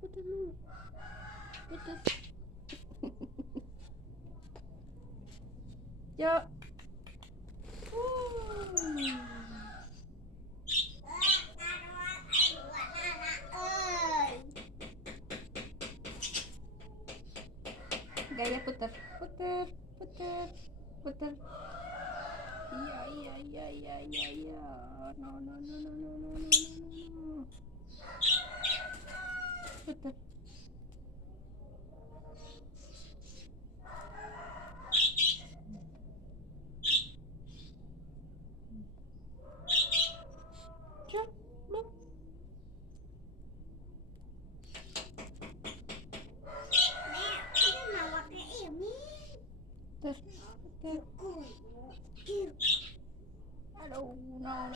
putar dulu, putar. Yuk. Gaya putar, putar, putar, putar. Iya, iya, iya, iya, iya, iya. No, no, no, no, no, no, no, no, no. Putar.